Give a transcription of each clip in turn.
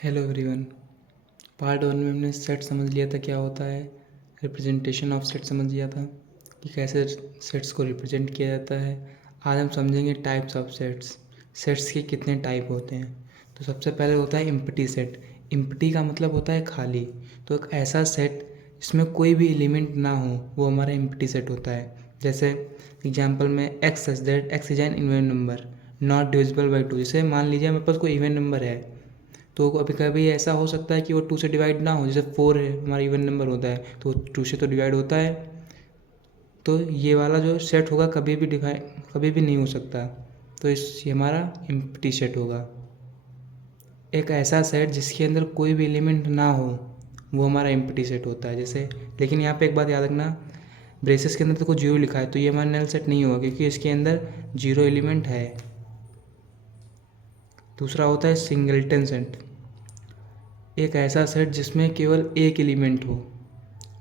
Hello everyone. Part one में हमने set समझ लिया था क्या होता है, रिप्रेजेंटेशन ऑफ सेट समझ लिया था कि कैसे सेट्स को रिप्रेजेंट किया जाता है। आज हम समझेंगे टाइप्स ऑफ सेट्स, सेट्स के कितने टाइप होते हैं। तो सबसे पहले होता है एम्प्टी सेट। एम्प्टी का मतलब होता है खाली। तो एक ऐसा सेट जिसमें कोई भी एलिमेंट ना हो वो हमारा एम्प्टी सेट होता है। जैसे एग्जाम्पल में x such that x is an even number not divisible by two. जैसे मान लीजिए हमारे पास कोई इवन नंबर है तो कभी कभी ऐसा हो सकता है कि वो 2 से डिवाइड ना हो। जैसे 4 है, हमारा इवन नंबर होता है तो 2 से तो डिवाइड होता है। तो ये वाला जो सेट होगा कभी भी नहीं हो सकता। तो ये हमारा एम्प्टी सेट होगा। एक ऐसा सेट जिसके अंदर कोई भी एलिमेंट ना हो वो हमारा एम्प्टी सेट होता है। जैसे लेकिन यहाँ पे एक बात याद रखना, ब्रेसेस के अंदर तो कुछ जीरो लिखा है तो ये हमारा नल सेट नहीं होगा क्योंकि इसके अंदर जीरो एलिमेंट है। दूसरा होता है सिंगलटन सेट। एक ऐसा सेट जिसमें केवल एक एलिमेंट हो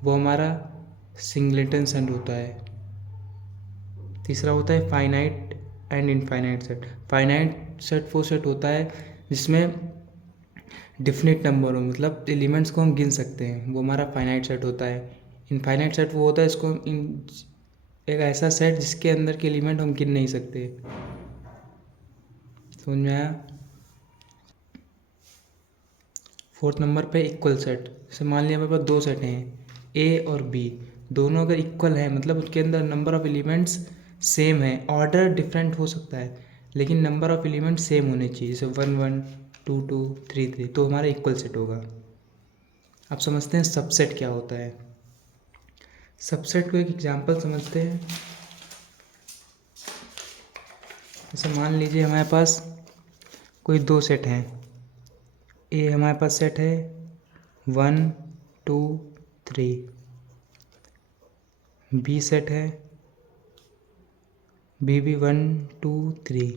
वो हमारा सिंगलेटन सेट होता है। तीसरा होता है finite and infinite set. Finite set वो सेट होता है जिसमें डिफिनिट नंबर हो, मतलब एलिमेंट्स को हम गिन सकते हैं, वो हमारा फाइनाइट सेट होता है। इनफाइनाइट सेट वो होता है इसको हम एक ऐसा सेट जिसके अंदर के एलिमेंट हम गिन नहीं सकते। समझ में आया। फोर्थ नंबर पे इक्वल सेट। जैसे मान लिया मेरे पास दो सेट हैं ए और बी, दोनों अगर इक्वल है मतलब उसके अंदर नंबर ऑफ एलिमेंट्स सेम है, ऑर्डर डिफरेंट हो सकता है लेकिन नंबर ऑफ एलिमेंट्स सेम होने चाहिए। जैसे 1 1 2 2 3 3 तो हमारा इक्वल सेट होगा। अब समझते हैं सबसेट क्या होता है। सबसेट को एक एग्जांपल समझते हैं। जैसे मान लीजिए हमारे पास कोई दो सेट हैं। ए हमारे पास सेट है 1 2 3, बी सेट है बी भी 1 2 3।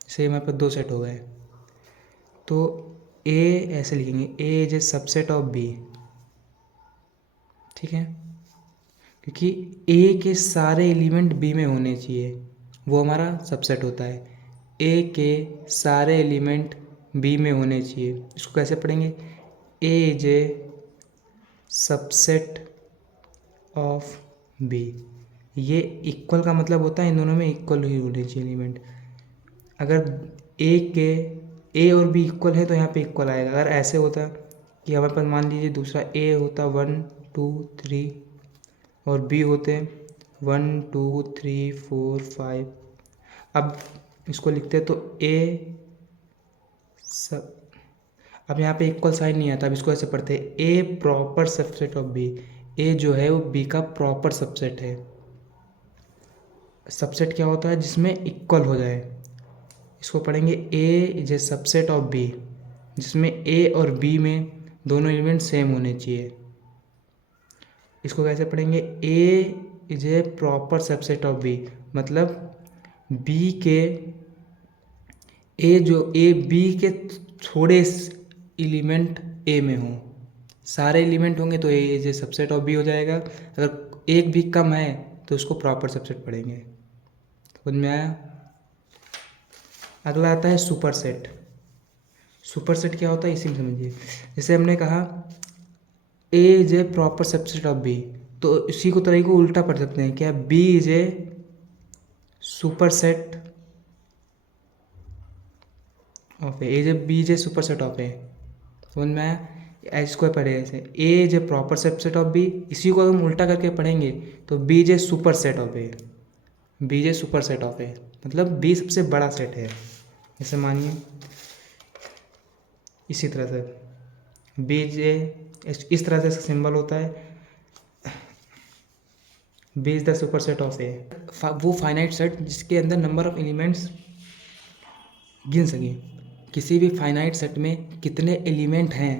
जैसे हमारे पास दो सेट हो गए तो ए ऐसे लिखेंगे, A is a subset of B. ठीक है, क्योंकि ए के सारे एलिमेंट बी में होने चाहिए, वो हमारा सबसेट होता है। ए के सारे एलिमेंट बी में होने चाहिए। इसको कैसे पढ़ेंगे, A is a subset of B. ये इक्वल का मतलब होता है इन दोनों में इक्वल ही होने चाहिए एलिमेंट। अगर ए और बी इक्वल है तो यहाँ पे इक्वल आएगा। अगर ऐसे होता कि हमारे पास मान लीजिए दूसरा ए होता 1 2 3 और बी होते 1 2 3 4 5। अब इसको लिखते तो ए सब, अब यहाँ पे इक्वल साइन नहीं आता। अब इसको ऐसे पढ़ते हैं ए प्रॉपर सबसेट ऑफ बी। ए जो है वो बी का प्रॉपर सबसेट है। सबसेट क्या होता है, जिसमें इक्वल हो जाए। इसको पढ़ेंगे A is a subset of B, जिसमें ए और बी में दोनों एलिमेंट सेम होने चाहिए। इसको कैसे पढ़ेंगे, A is a proper subset of B, मतलब बी के ए बी के थोड़े एलिमेंट ए में हों। सारे एलिमेंट होंगे तो A is a subset of B हो जाएगा। अगर एक भी कम है तो उसको प्रॉपर सबसेट पढ़ेंगे। समझ में आया। अगला आता है सुपर सेट। सुपर सेट क्या होता है इसी में समझिए। जैसे हमने कहा A is a proper subset of B, तो इसी को तरह को उल्टा पढ़ सकते हैं क्या, B is a superset of A is a B is a superset of A. समझ में आया। इसको पढ़े ऐसे, A is a proper subset of B, इसी को हम उल्टा करके पढ़ेंगे तो B is a superset of A. B is a superset of A मतलब बी सबसे बड़ा सेट है। जैसे मानिए इसी तरह से बी इज ए, इस तरह से इसका सिंबल होता है B is the superset of A. वो फाइनाइट सेट जिसके अंदर नंबर ऑफ एलिमेंट्स गिन सकें। किसी भी फाइनाइट सेट में कितने एलिमेंट हैं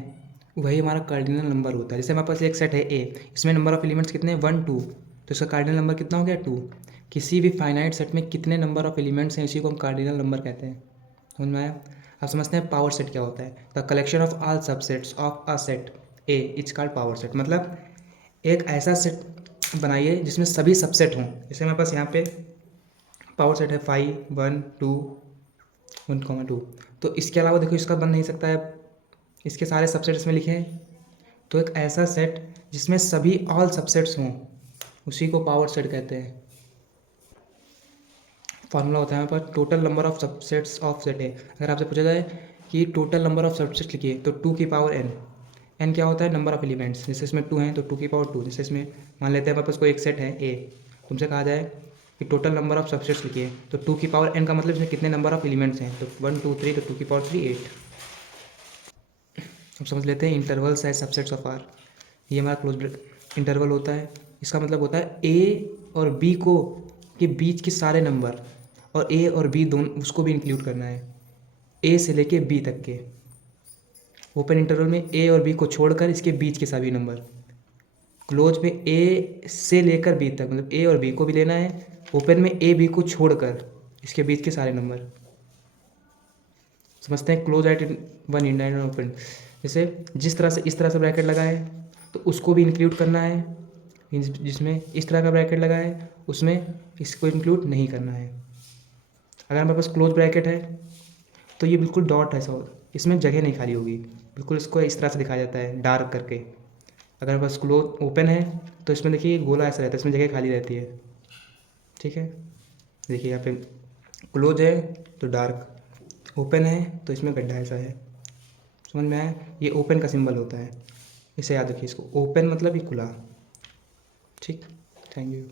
वही हमारा कार्डिनल नंबर होता है। जैसे हमारे पास एक सेट है ए, इसमें नंबर ऑफ एलिमेंट्स कितने हैं 1 2, तो इसका कार्डिनल नंबर कितना हो गया 2। किसी भी फाइनाइट सेट में कितने नंबर ऑफ एलिमेंट्स हैं इसी को हम कार्डिनल नंबर कहते हैं। समझ में आया। अब समझते हैं पावर सेट क्या होता है। The collection of all subsets of a set A is called power set. मतलब एक ऐसा सेट बनाइए जिसमें सभी सबसेट हों। जैसे हमारे पास यहाँ पे पावर सेट है 5 1 2 1 2, तो इसके अलावा देखो इसका बन नहीं सकता है, इसके सारे सबसेट इसमें लिखे हैं। तो एक ऐसा सेट जिसमें सभी ऑल सबसेट्स हों, उसी को पावर सेट कहते हैं। फॉर्मूला होता है यहाँ पर total number of subsets of set है। अगर आपसे पूछा जाए कि टोटल नंबर ऑफ सबसेट्स लिखिए तो 2 की पावर n। n क्या होता है? Number of elements. जैसे इसमें 2 हैं तो 2 की पावर 2। जैसे इसमें मान लेते हैं हमारे पास कोई एक सेट है a, तुमसे कहा जाए कि टोटल नंबर ऑफ सबसेट्स लिखिए तो 2 की पावर n का मतलब इसमें कितने नंबर ऑफ एलिमेंट्स हैं, तो 1 2 3, तो 2 की पावर 3 8। अब समझ लेते हैं interval size subsets of R. ये हमारा क्लोज इंटरवल होता है। इसका मतलब होता है ए और बी को के बीच के सारे नंबर, और ए और बी दोनों उसको भी इंक्लूड करना है, ए से लेके बी तक के। ओपन इंटरवल में ए और बी को छोड़कर इसके बीच के सभी नंबर। क्लोज में ए से लेकर बी तक, मतलब ए और बी को भी लेना है। ओपन में ए बी को छोड़कर इसके बीच के सारे नंबर। समझते हैं close at one end and open. जैसे जिस तरह से इस तरह से ब्रैकेट लगा है तो उसको भी इंक्लूड करना है, जिसमें इस तरह का ब्रैकेट लगा है उसमें इसको इंक्लूड नहीं करना है। अगर हमारे पास क्लोज ब्रैकेट है तो ये बिल्कुल डॉट है, इसमें जगह नहीं खाली होगी, बिल्कुल इसको इस तरह से दिखाया जाता है डार्क करके। अगर हमारे पास क्लोज ओपन है तो इसमें देखिए गोला ऐसा रहता है, इसमें जगह खाली रहती है। ठीक है, देखिए यहाँ पे क्लोज है तो डार्क, ओपन है तो इसमें गड्ढा ऐसा है। समझ में आया? ये ओपन का सिंबल होता है, इसे याद रखिए। इसको ओपन मतलब ये खुला। ठीक, थैंक यू।